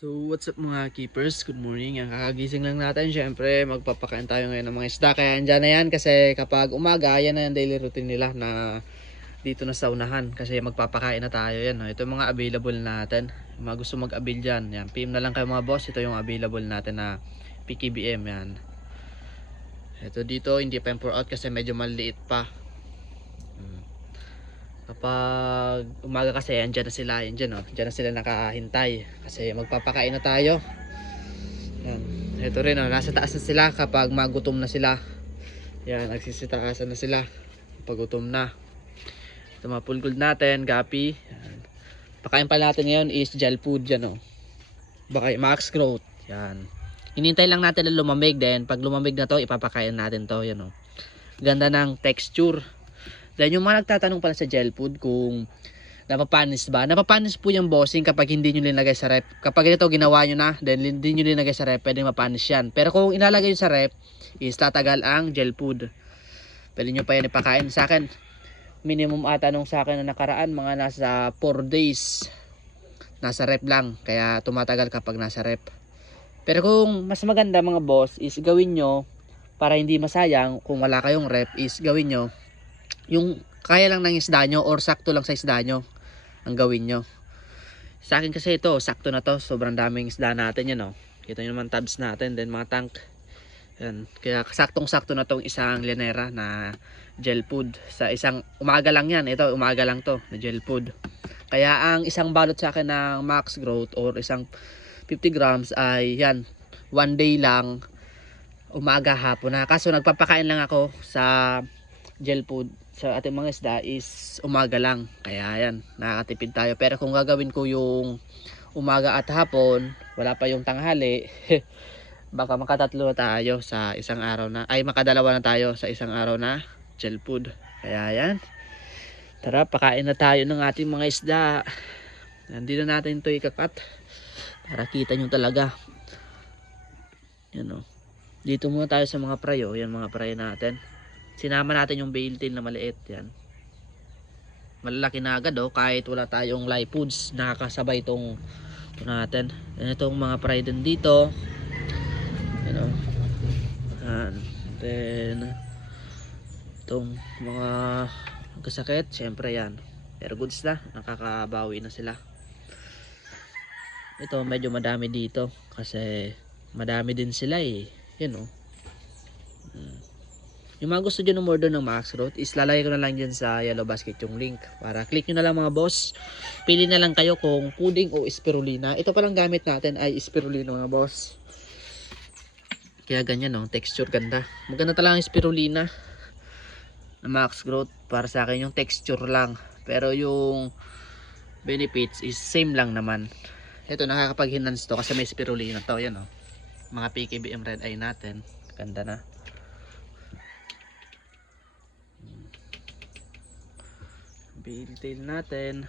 So what's up mga keepers, good morning. Ang kakagising lang natin, syempre magpapakain tayo ngayon ng mga isda. Kaya andyan na yan kasi kapag umaga, yan na yung daily routine nila na dito na sa unahan. Kasi magpapakain na tayo yan. Ito yung mga available natin. Yung mga gusto mag-avail dyan, yan, PM na lang kayo mga boss. Ito yung available natin na PKBM yan. Ito dito hindi pa pour out kasi medyo maliit pa. Kapag umaga kasi andyan na sila, andyan, oh. Andyan na sila nakahintay kasi magpapakain na tayo. Yan. Ito rin, oh, nasa taas na sila kapag magutom na sila. Yan, nagsisitaasan na sila kapag gutom na. Ito mga pulgold natin, gapi. Yan. Pakain pa natin ngayon is gel food dyan, oh. Baka max growth. Yan. Hinintay lang natin na lumamig din. Pag lumamig na to, ipapakain natin to. Yan, oh. Ganda ng texture. Then yung mga nagtatanong pala sa gel food kung napapanis ba? Napapanis po yung bossing kapag hindi nyo linagay sa rep. Kapag ito ginawa nyo na, then hindi nyo linagay sa rep, pwedeng mapanis yan. Pero kung ilalagay nyo sa rep, is tatagal ang gel food. Pwede nyo pa yan ipakain. Sa akin, minimum ata nung sa akin na nakaraan, mga nasa 4 days. Nasa rep lang. Kaya tumatagal kapag nasa rep. Pero kung mas maganda mga boss, is gawin nyo, para hindi masayang, kung wala kayong rep, is gawin nyo yung kaya lang ng isda nyo or sakto lang sa isda nyo ang gawin nyo. Sa akin kasi ito, sakto na to. Sobrang daming isda natin yan, oh. Kita nyo naman tabs natin, then mga tank. Yan. Kaya saktong-sakto na tong isang linera na gel food. Sa isang umaga lang yan. Ito, umaga lang to na gel food. Kaya ang isang balot sa akin ng max growth or isang 50 grams ay yan, 1 day lang, umaga hapon na. Kaso nagpapakain lang ako sa gel food sa ating mga isda is umaga lang. Kaya yan, nakakatipid tayo. Pero kung gagawin ko yung umaga at hapon, wala pa yung tanghali, baka makatatlo na tayo sa isang araw na, ay makadalawa na tayo sa isang araw na gel food. Kaya yan, tara pakain na tayo ng ating mga isda. Nandito natin ito ikakat para kita nyo talaga. Yan, oh. Dito muna tayo sa mga prayo. Yan mga prayo natin. Sinama natin yung bale tail na maliit. Yan. Malalaki na agad, oh, kahit wala tayong live foods. Nakakasabay itong natin. Yan, itong mga fry din dito. Yan, oh. Yan. Then itong mga kasakit, syempre yan. Pero goods na. Nakakabawi na sila. Ito medyo madami dito. Kasi madami din sila eh. Yan, oh. Yung mga gusto dyan ng order ng max growth is lalagay ko na lang dyan sa yellow basket yung link. Para click nyo na lang mga boss. Pili na lang kayo kung pudding o spirulina. Ito palang gamit natin ay spirulina mga boss. Kaya ganyan, no, texture ganda. Maganda talaga yung spirulina na max growth. Para sa akin yung texture lang. Pero yung benefits is same lang naman. Ito nakakapag-enhance to kasi may spirulina to. Yan, no. Mga PKBM red eye natin. Ganda na. Bale tail natin.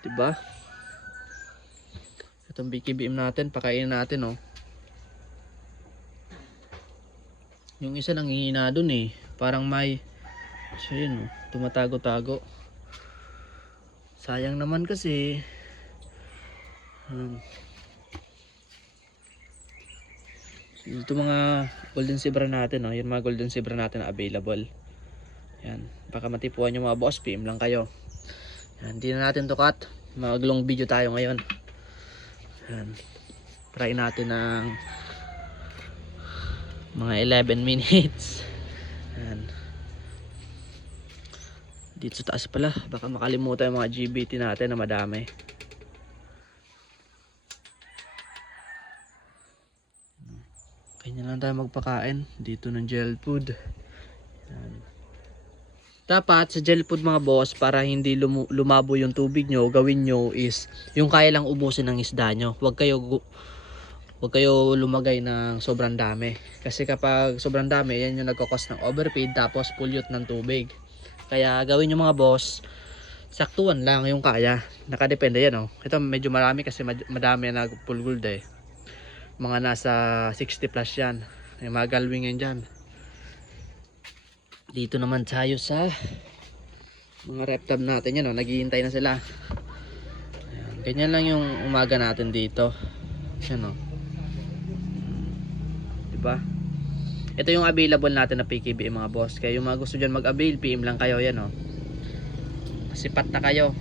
Diba? Itong BKBM natin, pakainin natin, oh. Yung isa nanghihina dun eh. Parang may, so yun, oh, tumatago-tago. Sayang naman kasi. Ito mga golden zebra natin, oh. Yung mga golden zebra natin na available. Yan, baka matipuan yung mga boss, PM lang kayo. Yan, hindi na natin to cut. Mag-long video tayo ngayon. Yan, try natin ng mga 11 minutes. Yan. Dito sa taas pala, baka makalimutan yung mga GBT natin na madami. Kanya lang tayo magpakain dito ng gel food. Yan. Dapat sa gel food mga boss, para hindi lumabo yung tubig nyo, gawin nyo is yung kaya lang ubusin ng isda nyo. Huwag kayo lumagay ng sobrang dami. Kasi kapag sobrang dami, yan yung nagkakos ng overfeed tapos pollute ng tubig. Kaya gawin nyo mga boss, saktuan lang yung kaya. Nakadepende yan, oh. Ito medyo marami kasi madami na nagpulgold eh. Mga nasa 60 plus yan. May mga galwing yan dyan. Dito naman tayo sa mga reptab natin, yan, oh, naghihintay na sila. Ayan. Ganyan lang yung umaga natin dito. Yan o. Diba? Ito yung available natin na PKB mga boss. Kaya yung mga gusto dyan mag-avail, PM lang kayo. Yan o. Sipat na kayo.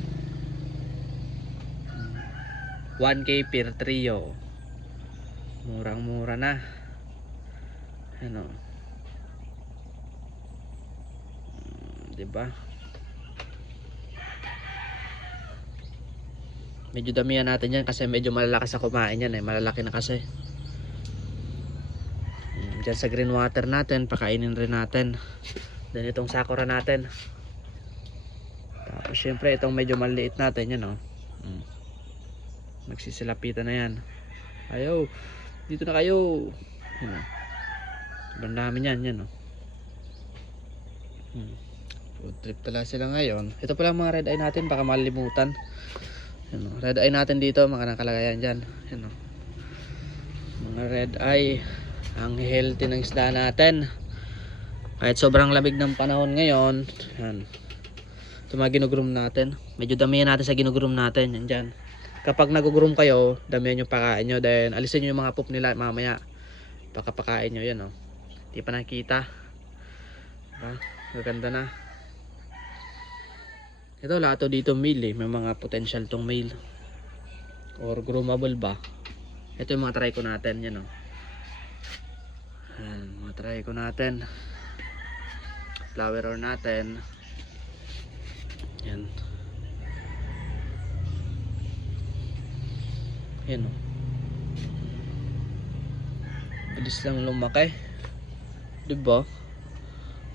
1K per trio. Murang mura na. Ano? Diba? Medyo damihan natin yan kasi medyo malalaki sa kumain yan eh. Malalaki na kasi. Diyan sa green water natin, pakainin rin natin. Then itong sakura natin. Tapos syempre itong medyo maliit natin yan o. Magsisilapitan na yan. Ayaw. Dito na kayo. Yan o. Sobrang dami yan. Yan o. Food trip pala sila ngayon. Ito pala mga red eye natin. Baka malimutan. Yan o. Red eye natin dito. Mga nakalagayan dyan. Yan o. Mga red eye. Ang healthy ng isda natin. Kahit sobrang lamig ng panahon ngayon. Yan. Ito mga ginugroom natin. Medyo damihan natin sa ginugroom natin. Yan dyan. Kapag nagugroom kayo, damihan yung pakain nyo. Then alisin nyo yung mga poop nila mamaya. Pakain nyo yan o. Di pa nakita. Diba? Maganda na. Ito lahat to dito male eh. May mga potential tong male. Or groomable ba. Ito yung mga try ko natin. Yan o. Yan, mga try ko natin. Flower natin. Yan. Yan o. Bilis lang lumaki. Diba?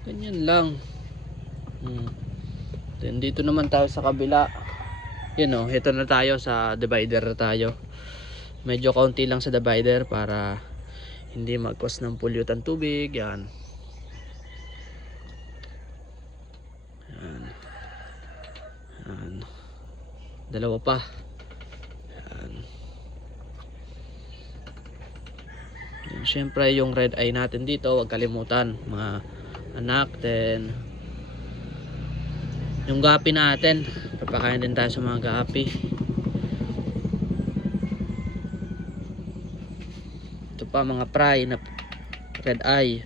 Ganyan lang. Then dito naman tayo sa kabila. Yan o. Ito na tayo sa divider na tayo. Medyo kaunti lang sa divider para hindi mag-cause ng pollutant tubig. Yan. Yan. Yan. Dalawa pa. Yan. Yan. Siyempre yung red eye natin dito, huwag kalimutan mga anak. Then yung gapi natin, papakain din tayo sa mga gapi. Ito pa mga fry na red eye.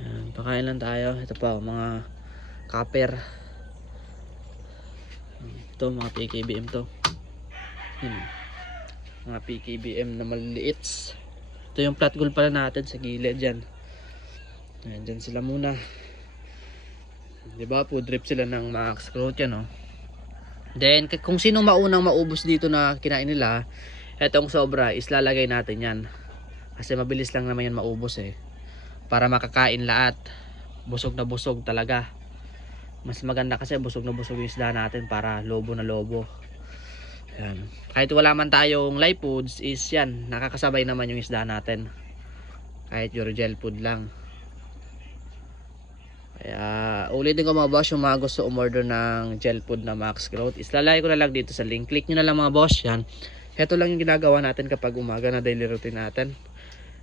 Yan, pakain lang tayo. Ito pa mga copper. Ito mga PKBM to. Yan. Mga PKBM na maliliit. Ito yung flat gold pala natin sa gilid dyan. Ayan, dyan sila muna. Diba? Food drip sila ng max growth yan, no? Then, kung sino maunang maubos dito na kinain nila, etong sobra, islalagay natin yan. Kasi mabilis lang naman yan maubos eh. Para makakain lahat. Busog na busog talaga. Mas maganda kasi busog na busog yung isda natin para lobo na lobo. Yan. Kahit wala man tayong live foods is yan, nakakasabay naman yung isda natin. Kahit your gel food lang. Kaya ulitin ko mga boss, yung mga gusto umorder ng gel food na max growth, islalagay ko na lang dito sa link. Click nyo na lang mga boss yan. Ito lang yung ginagawa natin kapag umaga na daily routine natin.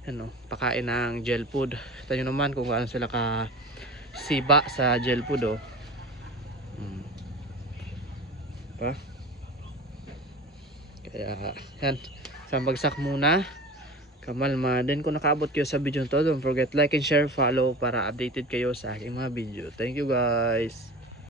Ano, pakain ng gel food. Ito nyo naman kung gaano sila ka siba sa gel food oh. Pa? Kaya yan, sambagsak muna. Kamalma. Then kung nakaabot kayo sa video to, don't forget like and share, follow para updated kayo sa aking mga video. Thank you guys.